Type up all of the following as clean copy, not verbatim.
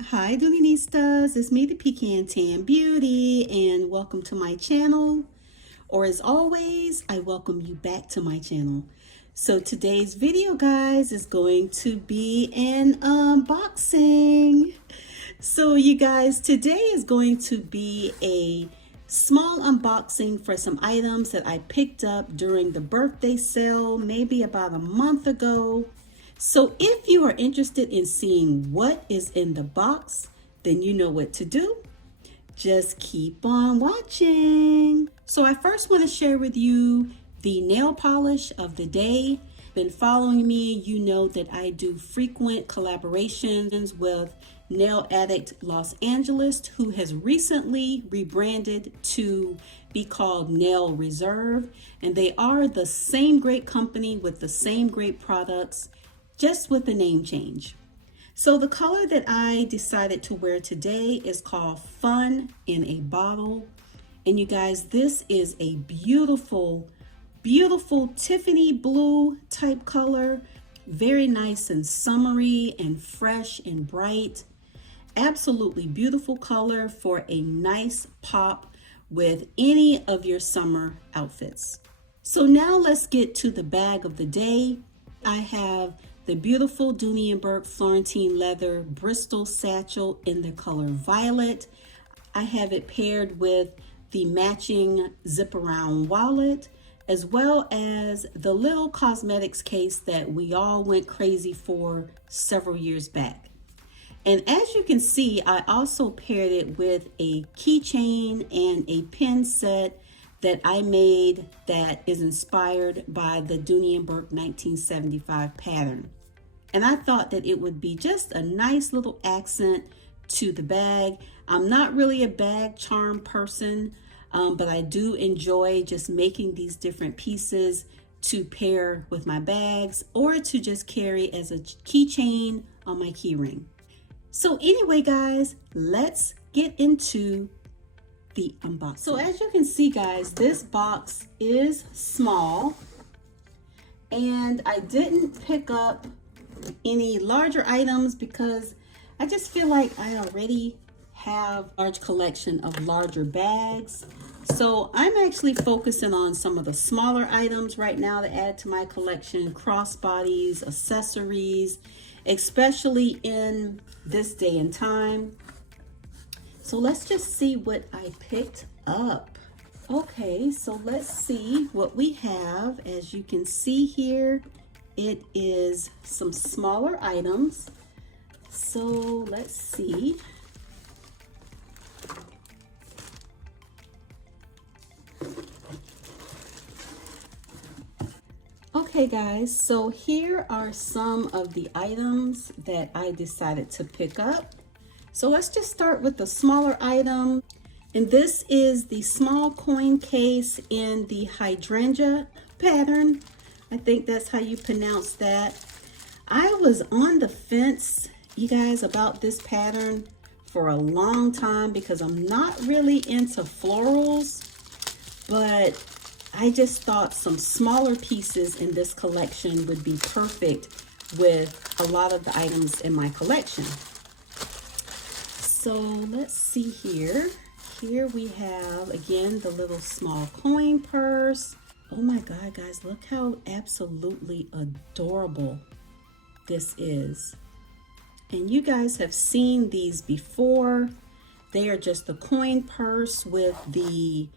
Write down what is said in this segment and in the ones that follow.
Hi Doonistas, it's me the Pecan Tan Beauty and welcome to my channel. Or as always, I welcome you back to my channel. So today's video guys is going to be an unboxing. So you guys, today is going to be a small unboxing for some items that I picked up during the birthday sale maybe about a month ago. So if you are interested in seeing what is in the box, then you know what to do. Just keep on watching. So I first want to share with you the nail polish of the day. Been following me, you know that I do frequent collaborations with Nail Addict Los Angeles, who has recently rebranded to be called Nail Reserve. And they are the same great company with the same great products, just with the name change. So the color that I decided to wear today is called Fun in a Bottle. And you guys, this is a beautiful, beautiful Tiffany blue type color. Very nice and summery and fresh and bright. Absolutely beautiful color for a nice pop with any of your summer outfits. So now let's get to the bag of the day. I have the beautiful Dooney Bourke Florentine leather Bristol satchel in the color violet. I have it paired with the matching zip around wallet, as well as the little cosmetics case that we all went crazy for several years back. And as you can see, I also paired it with a keychain and a pin set that I made that is inspired by the Dooney Bourke 1975 pattern. And I thought that it would be just a nice little accent to the bag. I'm not really a bag charm person, but I do enjoy just making these different pieces to pair with my bags or to just carry as a keychain on my key ring. So anyway, guys, let's get into the unboxing. So as you can see, guys, this box is small and I didn't pick up any larger items because I just feel like I already have a large collection of larger bags. So I'm actually focusing on some of the smaller items right now to add to my collection, crossbodies, accessories, especially in this day and time. So let's just see what I picked up. Okay, so let's see what we have. As you can see here, it is some smaller items. So let's see. Okay guys, so here are some of the items that I decided to pick up. So let's just start with the smaller item. And this is the small coin case in the hydrangea pattern. I think that's how you pronounce that. I was on the fence, you guys, about this pattern for a long time because I'm not really into florals, but I just thought some smaller pieces in this collection would be perfect with a lot of the items in my collection. So let's see here. Here we have, again, the little small coin purse. Oh my God, guys, look how absolutely adorable this is. And you guys have seen these before. They are just the coin purse with the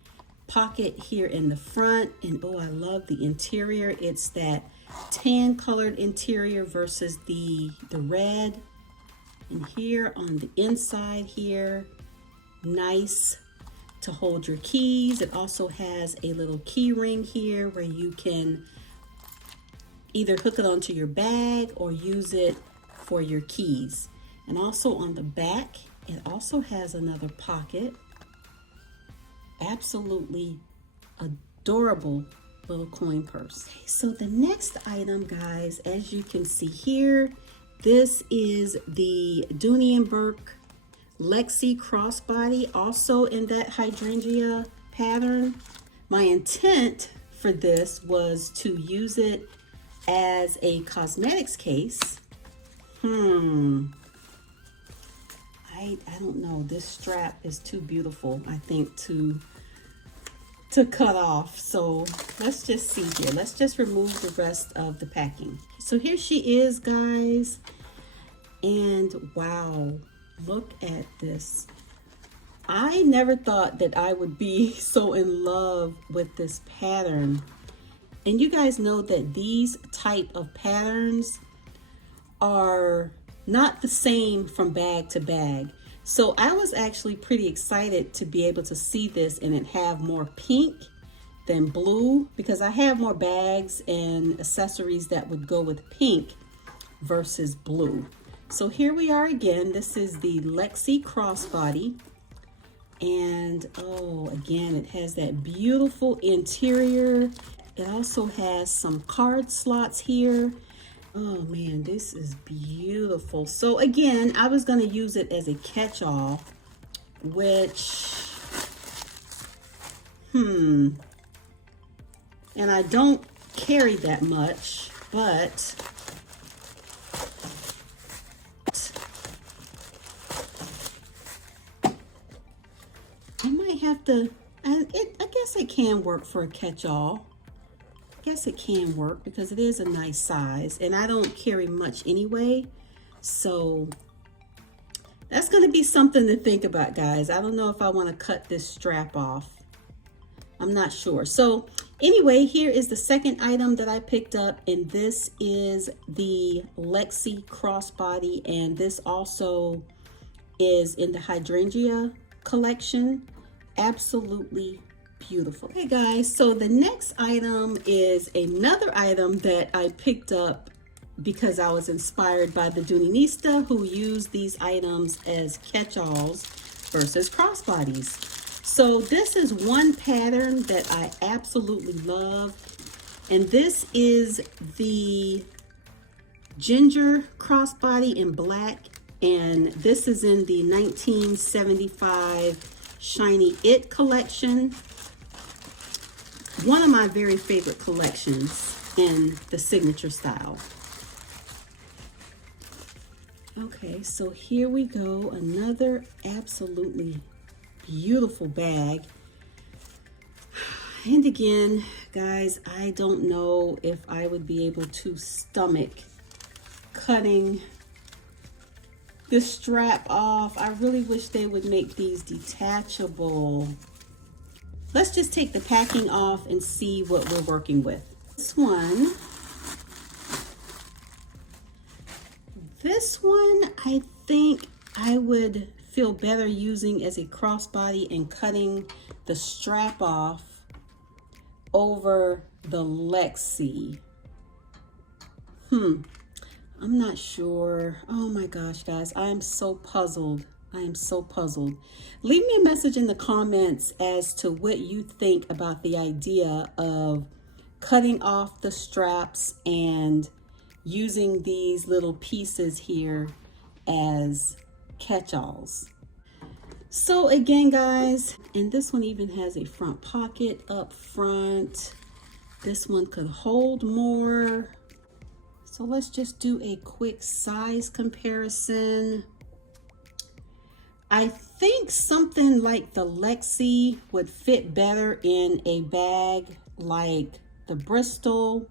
pocket here in the front. And oh, I love the interior. It's that tan colored interior versus the red. And here on the inside here, nice to hold your keys. It also has a little key ring here where you can either hook it onto your bag or use it for your keys. And also on the back, it also has another pocket. Absolutely adorable little coin purse. Okay, so the next item, guys, as you can see here, this is the Dooney Bourke Lexi crossbody, also in that hydrangea pattern. My intent for this was to use it as a cosmetics case. I don't know, this strap is too beautiful, I think, to cut off. So let's just see here. Let's just remove the rest of the packing. So here she is, guys. And wow, look at this. I never thought that I would be so in love with this pattern. And you guys know that these type of patterns are not the same from bag to bag. So I was actually pretty excited to be able to see this and it have more pink than blue, because I have more bags and accessories that would go with pink versus blue. So here we are again. This is the Lexi Crossbody. And oh, again, it has that beautiful interior. It also has some card slots here. Oh man, this is beautiful. So again, I was going to use it as a catch-all, which, and I don't carry that much, but I might have to, I guess it can work for a catch-all. Guess it can work because it is a nice size and I don't carry much anyway, so that's going to be something to think about, guys. I don't know if I want to cut this strap off. I'm not sure. So anyway, here is the second item that I picked up, and this is the Lexi Crossbody, and this also is in the hydrangea collection. Absolutely beautiful. Okay guys, so the next item is another item that I picked up because I was inspired by the Dooney who used these items as catch-alls versus crossbodies. So this is one pattern that I absolutely love, and this is the ginger crossbody in black, and this is in the 1975 Shiny It collection. One of my very favorite collections in the signature style. Okay, so here we go. Another absolutely beautiful bag. And again, guys, I don't know if I would be able to stomach cutting the strap off. I really wish they would make these detachable. Let's just take the packing off and see what we're working with. This one, I think I would feel better using as a crossbody and cutting the strap off over the Lexi. I'm not sure. Oh my gosh, guys, I am so puzzled. I am so puzzled. Leave me a message in the comments as to what you think about the idea of cutting off the straps and using these little pieces here as catch-alls. So again, guys, and this one even has a front pocket up front. This one could hold more. So let's just do a quick size comparison. I think something like the Lexi would fit better in a bag like the Bristol,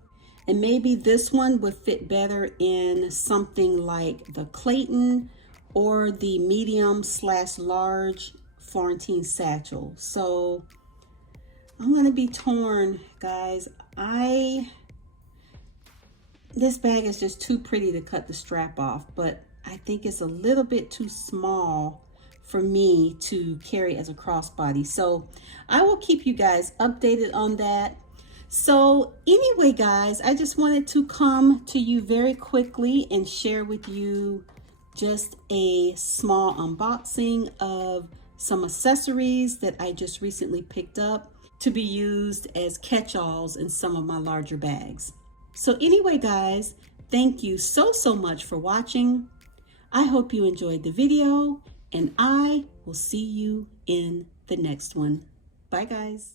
and maybe this one would fit better in something like the Clayton or the medium/large Florentine satchel. So I'm gonna be torn, guys. This bag is just too pretty to cut the strap off, but I think it's a little bit too small for me to carry as a crossbody. So I will keep you guys updated on that. So anyway, guys, I just wanted to come to you very quickly and share with you just a small unboxing of some accessories that I just recently picked up to be used as catch-alls in some of my larger bags. So anyway, guys, thank you so much for watching. I hope you enjoyed the video, and I will see you in the next one. Bye, guys.